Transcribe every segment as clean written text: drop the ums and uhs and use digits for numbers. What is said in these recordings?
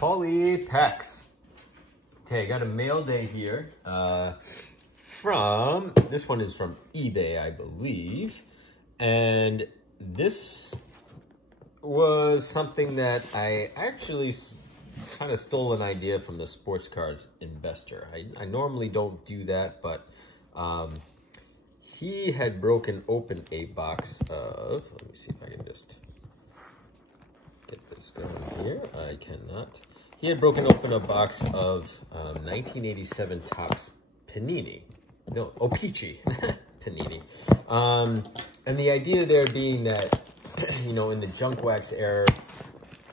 Polypex. Okay, I got a mail day here. This one is from eBay, I believe. And this was something that I actually kind of stole an idea from the sports cards investor. I normally don't do that, but he had broken open a box of, let me see if I can just get this going here. I cannot. He had broken open a box of 1987 Topps Panini. No, O-Pee-Chee Panini. And the idea there being that, you know, in the junk wax era,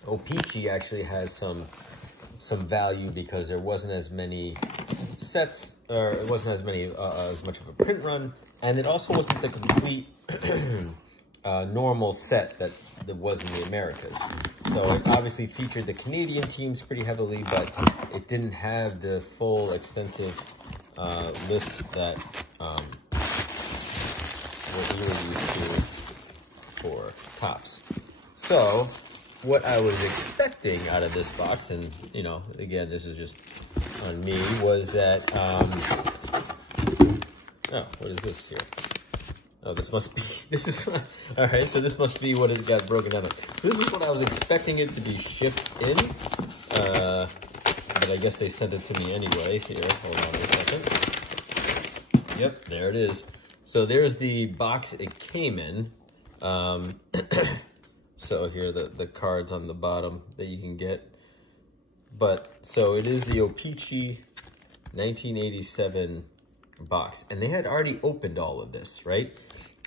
O-Pee-Chee actually has some value because there wasn't as many sets, or it wasn't as much of a print run, and it also wasn't the complete normal set that was in the Americas. So it obviously featured the Canadian teams pretty heavily, but it didn't have the full extensive list that what we were used to for Topps. So what I was expecting out of this box, and you know, again, this is just on me, was that oh, what is this here? Oh, this must be, this is, all right, so this must be what it got broken down. So this is what I was expecting it to be shipped in, but I guess they sent it to me anyway. Here, hold on a second. Yep, there it is. So there's the box it came in. So here, the cards on the bottom that you can get. But, so it is the O-Pee-Chee 1987 box, and they had already opened all of this, right?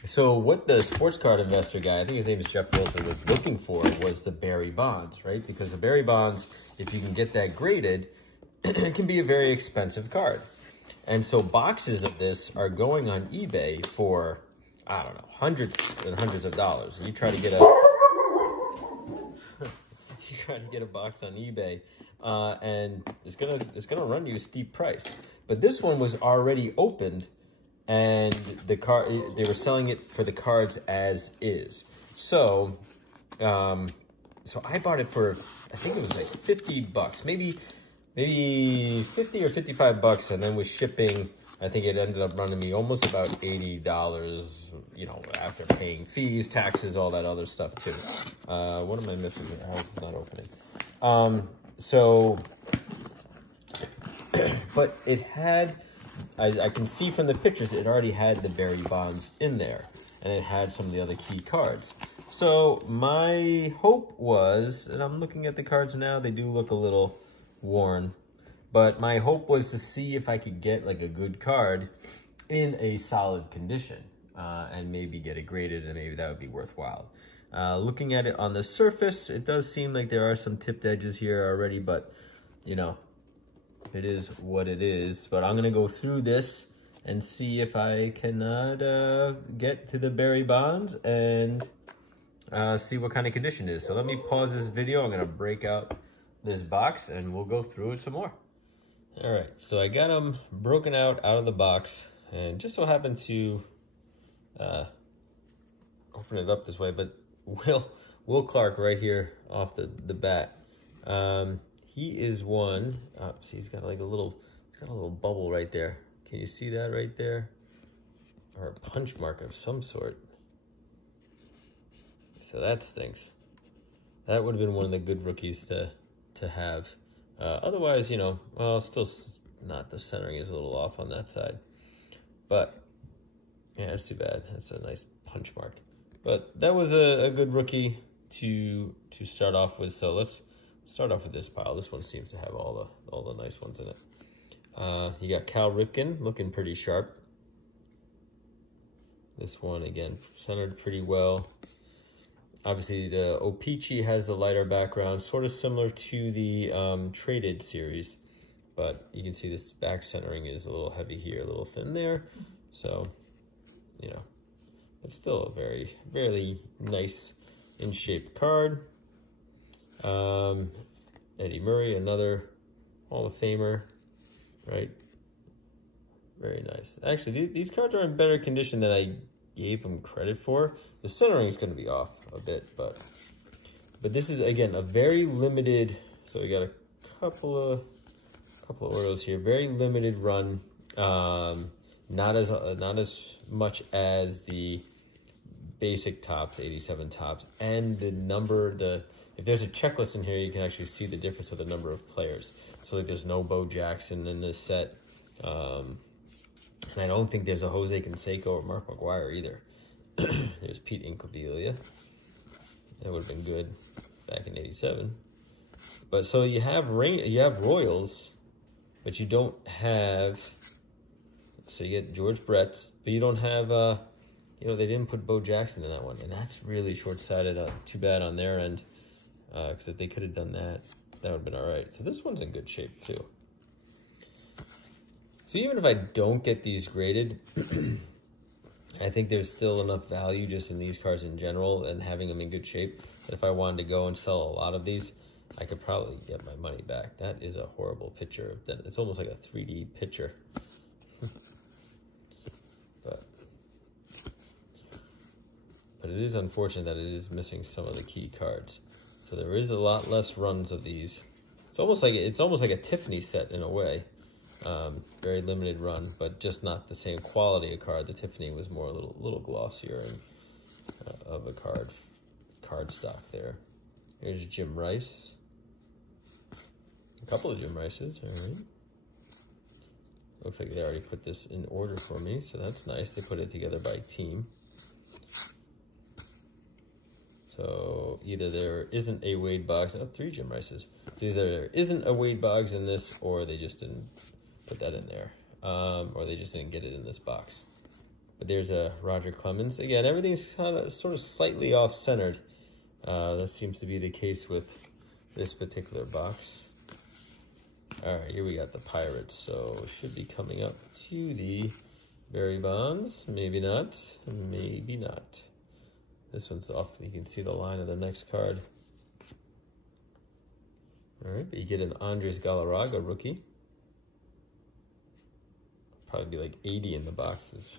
So what the sports card investor guy, I think his name is Jeff Wilson, was looking for was the Barry Bonds, right? Because the Barry Bonds, if you can get that graded, it can be a very expensive card. And so boxes of this are going on eBay for, I don't know, hundreds and hundreds of dollars. You try to get a box on eBay, and it's gonna run you a steep price. But this one was already opened, and they were selling it for the cards as is. So, so I bought it for, I think it was like 50 bucks, maybe 50 or 55 bucks, and then with shipping, I think it ended up running me almost about $80, you know, after paying fees, taxes, all that other stuff too. What am I missing here? How is it not opening? So, but it had, I can see from the pictures, it already had the Barry Bonds in there, and it had some of the other key cards. So my hope was, and I'm looking at the cards now, they do look a little worn, but my hope was to see if I could get like a good card in a solid condition, and maybe get it graded, and maybe that would be worthwhile. Looking at it on the surface, it does seem like there are some tipped edges here already, but you know, it is what it is. But I'm gonna go through this and see if I cannot get to the Barry Bonds and see what kind of condition it is. So let me pause this video. I'm gonna break out this box and we'll go through it some more. All right, so I got them broken out of the box, and just so happened to open it up this way, but Will Clark right here off the bat. He is one. See, he's got like a little bubble right there. Can you see that right there? Or a punch mark of some sort. So that stinks. That would have been one of the good rookies to have. Otherwise, you know, well, still not, the centering is a little off on that side. But yeah, that's too bad. That's a nice punch mark. But that was a good rookie to start off with. So let's start off with this pile. This one seems to have all the nice ones in it. You got Cal Ripken looking pretty sharp. This one again centered pretty well. Obviously the O-Pee-Chee has the lighter background, sort of similar to the traded series, but you can see this back centering is a little heavy here, a little thin there. So, you know, it's still a very nice in shape card. Eddie Murray, another Hall of Famer, right? Very nice. Actually, these cards are in better condition than I gave them credit for. The centering is going to be off a bit, but this is, again, a very limited, so we got a couple of autos here. Very limited run. Not as much as the basic tops, 87 tops, and the number, if there's a checklist in here, you can actually see the difference of the number of players. So like there's no Bo Jackson in this set, and I don't think there's a Jose Canseco or Mark McGwire either. There's Pete Incaviglia. That would have been good back in '87. But so you have Royals, but you don't have. So you get George Brett, but you don't have. You know, they didn't put Bo Jackson in that one, and that's really short-sighted. Too bad on their end, because if they could have done that, that would have been all right. So this one's in good shape too. So even if I don't get these graded, I think there's still enough value just in these cars in general and having them in good shape. And if I wanted to go and sell a lot of these, I could probably get my money back. That is a horrible picture. It's almost like a 3D picture. But it is unfortunate that it is missing some of the key cards. So there is a lot less runs of these. It's almost like a Tiffany set in a way. Very limited run, but just not the same quality of card. The Tiffany was more a little glossier and, of a card stock there. Here's Jim Rice. A couple of Jim Rices, all right. Looks like they already put this in order for me, so that's nice. They put it together by team. So either there isn't a Wade Boggs, 3 Jim Rices. So either there isn't a Wade Boggs in this, or they just didn't put that in there, or they just didn't get it in this box. But there's a Roger Clemens. Again, everything's kind of sort of slightly off-centered. That seems to be the case with this particular box. All right, here we got the Pirates. So should be coming up to the Barry Bonds. Maybe not. Maybe not. This one's off. You can see the line of the next card. All right, but you get an Andres Galarraga rookie. Probably be like 80 in the boxes.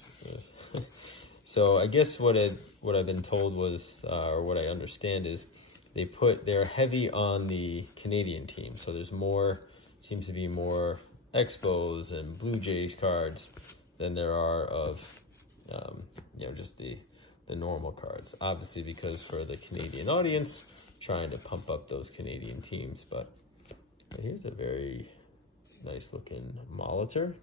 So I guess what I've been told was, or what I understand is, they're heavy on the Canadian team. So there's seems to be more Expos and Blue Jays cards than there are of, you know, just the normal cards. Obviously, because for the Canadian audience, trying to pump up those Canadian teams. But here's a very nice looking Molitor.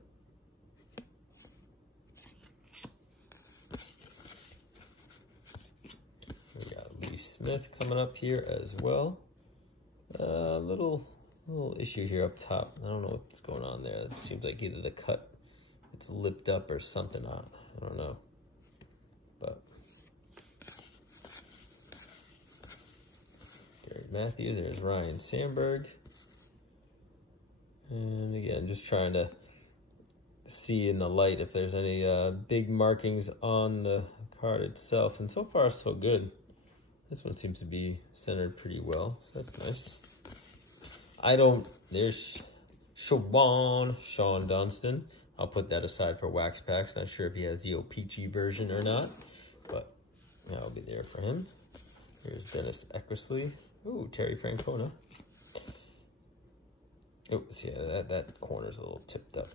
We got Lee Smith coming up here as well. Little issue here up top. I don't know what's going on there. It seems like either the cut, it's lipped up or something. I don't know. But Gary Matthews, there's Ryan Sandberg. And again, just trying to see in the light if there's any big markings on the card itself. And so far, so good. This one seems to be centered pretty well, so that's nice. There's Sean Dunston. I'll put that aside for wax packs. Not sure if he has the O-Pee-Chee version or not, but that'll be there for him. Here's Dennis Eckersley. Ooh, Terry Francona. Oops, yeah, that corner's a little tipped up.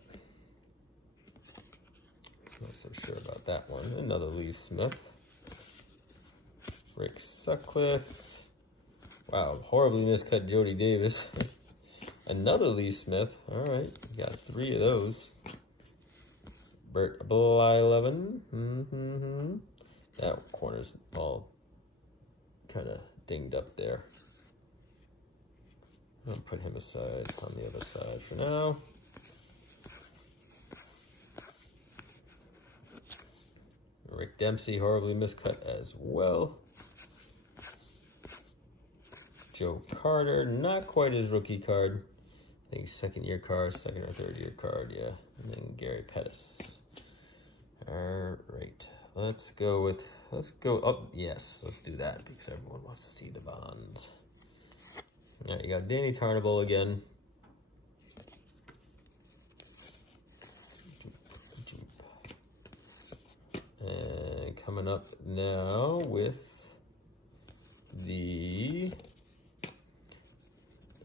Not so sure about that one. Another Lee Smith. Rick Sutcliffe. Wow, horribly miscut Jody Davis. Another Lee Smith. All right, got 3 of those. Bert Blyleven. That corner's all kind of dinged up there. I'll put him aside on the other side for now. Rick Dempsey, horribly miscut as well. Joe Carter, not quite his rookie card. I think second or third year card, yeah. And then Gary Pettis. All right, let's go up. Yes, let's do that because everyone wants to see the bonds. All right, you got Danny Tarnable again. And coming up now with the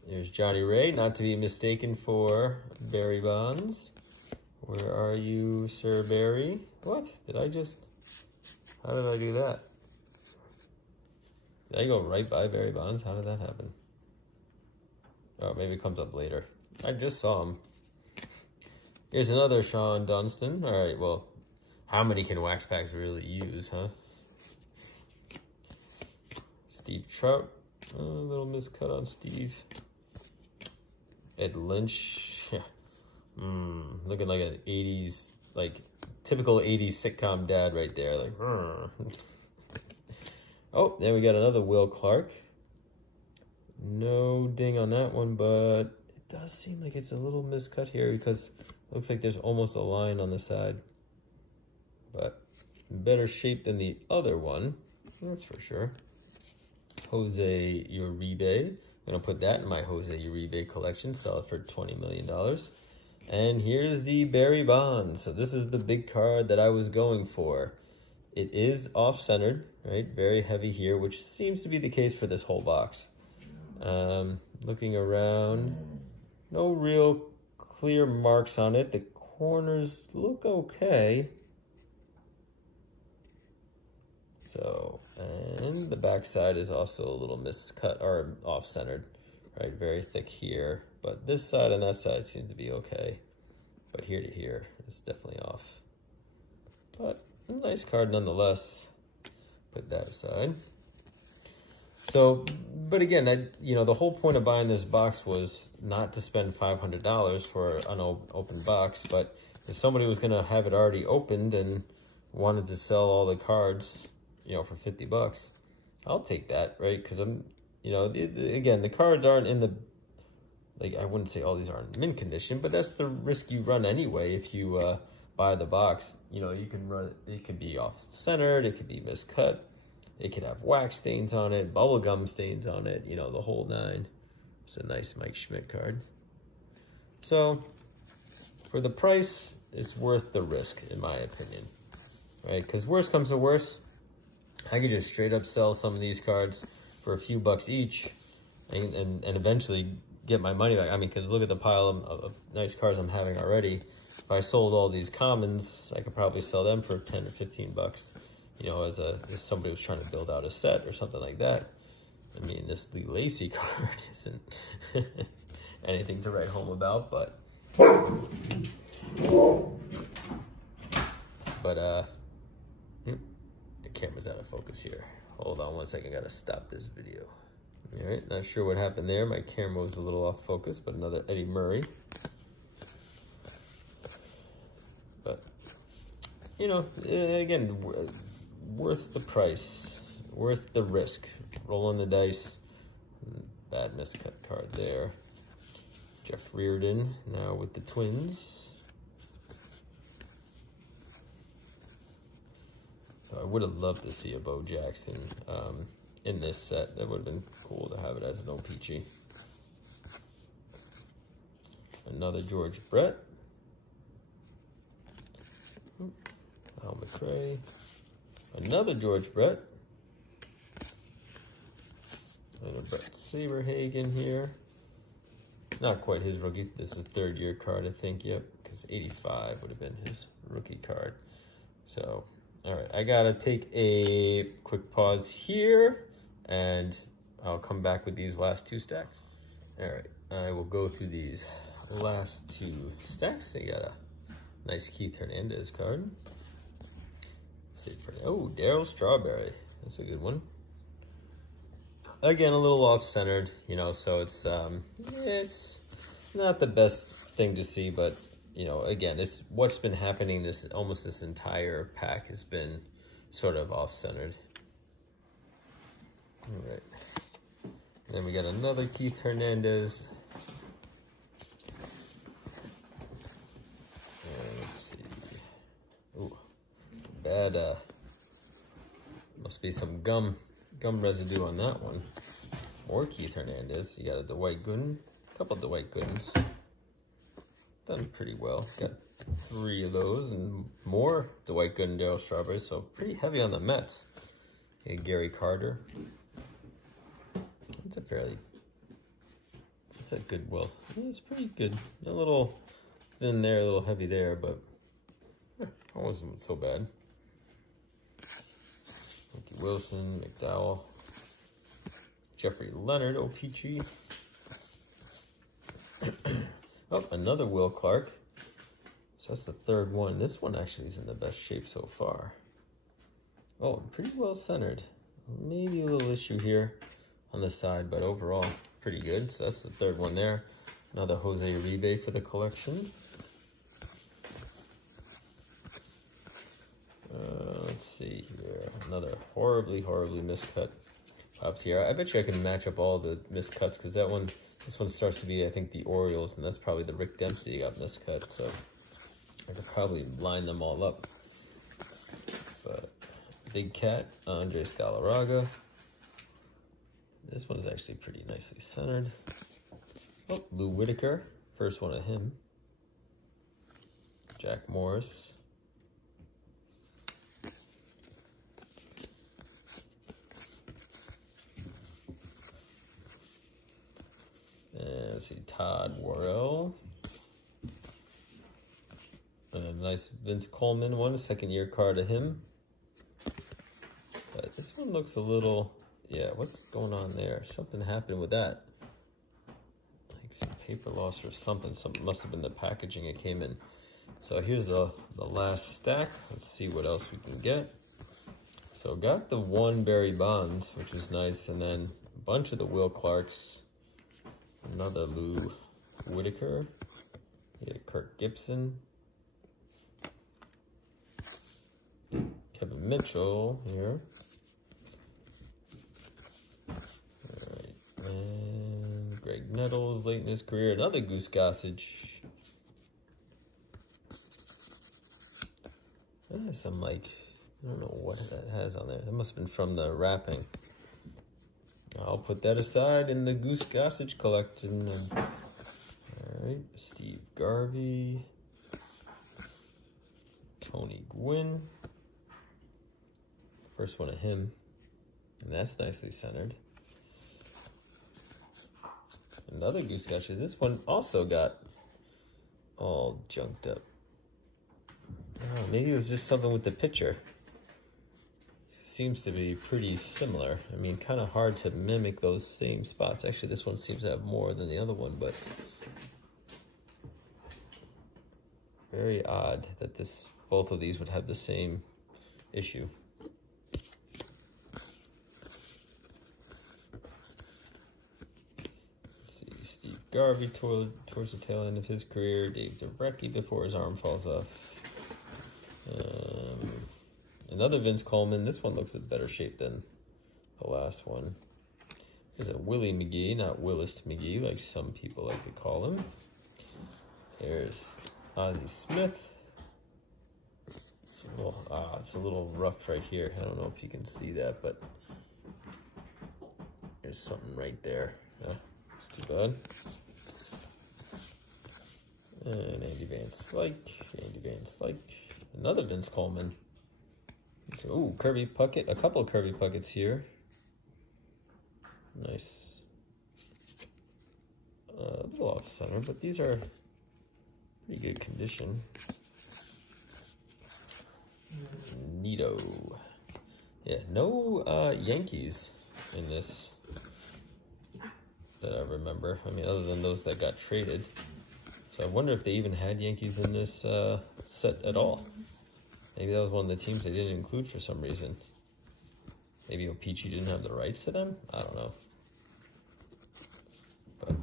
There's Johnny Ray, not to be mistaken for Barry Bonds. Where are you, Sir Barry? What? How did I do that? Did I go right by Barry Bonds? How did that happen? Oh, maybe it comes up later. I just saw him. Here's another Sean Dunston. All right, well, how many can wax packs really use, huh? Steve Trout. A little miscut on Steve. Ed Lynch. Looking like an 80s, like typical 80s sitcom dad right there. Like, oh, then we got another Will Clark. No ding on that one, but it does seem like it's a little miscut here because it looks like there's almost a line on the side. But in better shape than the other one, that's for sure. Jose Uribe. I'm going to put that in my Jose Uribe collection, sell it for $20 million. And here's the Barry Bonds. So this is the big card that I was going for. It is off-centered, right? Very heavy here, which seems to be the case for this whole box. Looking around, no real clear marks on it. The corners look okay. So, and the back side is also a little miscut or off-centered, right? Very thick here, but this side and that side seem to be okay. But here to here, it's definitely off. But a nice card nonetheless. Put that aside. So, but again, the whole point of buying this box was not to spend $500 for an open box, but if somebody was going to have it already opened and wanted to sell all the cards, for 50 bucks, I'll take that, right? Because I'm, again, the cards aren't in the, like, I wouldn't say all these are in mint condition, but that's the risk you run anyway if you buy the box. You can run, it could be off-centered, it could be miscut, it could have wax stains on it, bubblegum stains on it, the whole nine. It's a nice Mike Schmidt card. So, for the price, it's worth the risk, in my opinion, right? Because worst comes to worst, I could just straight up sell some of these cards for a few bucks each and eventually get my money back. I mean, because look at the pile of nice cards I'm having already. If I sold all these commons, I could probably sell them for 10 or 15 bucks, if somebody was trying to build out a set or something like that. I mean, this Lee Lacy card isn't anything to write home about, but the camera's out of focus here. Hold on one second, gotta stop this video. All right, not sure what happened there. My camera was a little off focus, but another Eddie Murray. But, again, worth the price, worth the risk. Rolling the dice. Bad miscut card there. Jeff Reardon now with the Twins. So I would have loved to see a Bo Jackson in this set. That would have been cool to have it as an O-Pee-Chee. Another George Brett. Al McRae. Another George Brett. And a Brett Saberhagen here. Not quite his rookie. This is a third-year card, I think. Yep, because 85 would have been his rookie card. So, all right, I gotta take a quick pause here, and I'll come back with these last two stacks. All right, I will go through these last two stacks. I got a nice Keith Hernandez card. Oh, Darryl Strawberry. That's a good one. Again, a little off-centered, so it's not the best thing to see, but, again, it's what's been happening almost this entire pack has been sort of off-centered. All right. Then we got another Keith Hernandez. And let's see. Ooh, bad, must be some gum residue on that one. More Keith Hernandez. You got a Dwight Gooden, a couple of Dwight Goodens. Done pretty well. Got 3 of those and more Dwight Gooden, Darryl Strawberry. So pretty heavy on the Mets. Okay, Gary Carter. It's a That's a good will. Yeah, it's pretty good. A little thin there, a little heavy there, but it wasn't so bad. Ricky Wilson, McDowell, Jeffrey Leonard, O-Pee-Chee. Oh, another Will Clark. So that's the third one. This one actually is in the best shape so far. Oh, pretty well centered. Maybe a little issue here on the side, but overall pretty good. So that's the third one there. Another Jose Uribe for the collection. Let's see here. Another horribly miscut pops here. I bet you I can match up all the miscuts because this one starts to be, I think, the Orioles, and that's probably the Rick Dempsey got miscut. So I could probably line them all up. But Big Cat, Andres Galarraga. This one's actually pretty nicely centered. Oh, Lou Whitaker, first one of him. Jack Morris. And let's see, Todd Worrell. A nice Vince Coleman one, second year card of him. But this one looks a little, yeah, what's going on there? Something happened with that. Like some paper loss or something. Something must have been the packaging it came in. So here's the last stack. Let's see what else we can get. So got the one Barry Bonds, which is nice, and then a bunch of the Will Clarks. Another Lou Whitaker. Yeah, Kirk Gibson. Kevin Mitchell here. Alright, and Greg Nettles late in his career. Another Goose Gossage. Some like, I don't know what that has on there. That must have been from the wrapping. I'll put that aside in the Goose Gossage collection. Alright, Steve Garvey. Tony Gwynn. First one of him. And that's nicely centered. Another Goose Gossage. This one also got all junked up. Oh, maybe it was just something with the picture. Seems to be pretty similar. I mean, kind of hard to mimic those same spots. Actually, this one seems to have more than the other one, but very odd that both of these would have the same issue. Let's see, Steve Garvey towards the tail end of his career. Dave Zabrecki before his arm falls off. Another Vince Coleman. This one looks in better shape than the last one. There's a Willie McGee, not Willis McGee, like some people like to call him. There's Ozzie Smith. It's a little rough right here. I don't know if you can see that, but there's something right there. Yeah, it's too bad. And Andy Van Slyke. Another Vince Coleman. So, ooh, Kirby Puckett. A couple of Kirby Pucketts here. Nice. A little off center, but these are pretty good condition. Neato. Yeah, no Yankees in this that I remember. I mean, other than those that got traded. So I wonder if they even had Yankees in this set at all. Maybe that was one of the teams they didn't include for some reason. Maybe O-Pee-Chee didn't have the rights to them? I don't know. But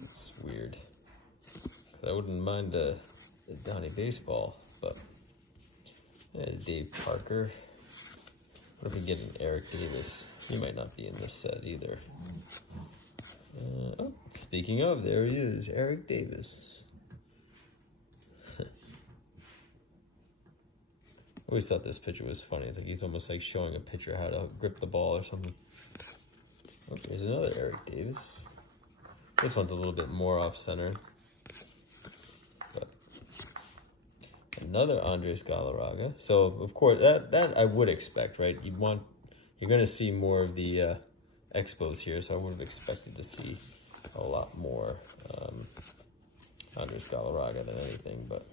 it's weird. I wouldn't mind the Donnie Baseball, but yeah, Dave Parker. What if we get an Eric Davis? He might not be in this set either. Oh, speaking of, there he is, Eric Davis. I always thought this picture was funny. It's like he's almost like showing a pitcher how to grip the ball or something. Oh, there's another Eric Davis. This one's a little bit more off-center. But another Andres Galarraga. So, of course, that I would expect, right? You're going to see more of the expos here, so I would have expected to see a lot more Andres Galarraga than anything, but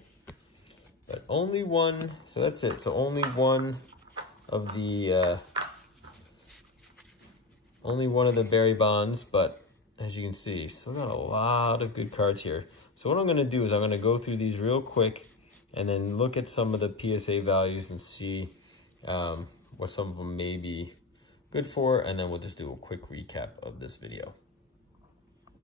only one. So that's it. So only one of the Barry Bonds, but as you can see, still got a lot of good cards here. So what I'm going to do is I'm going to go through these real quick and then look at some of the PSA values and see what some of them may be good for, and then we'll just do a quick recap of this video.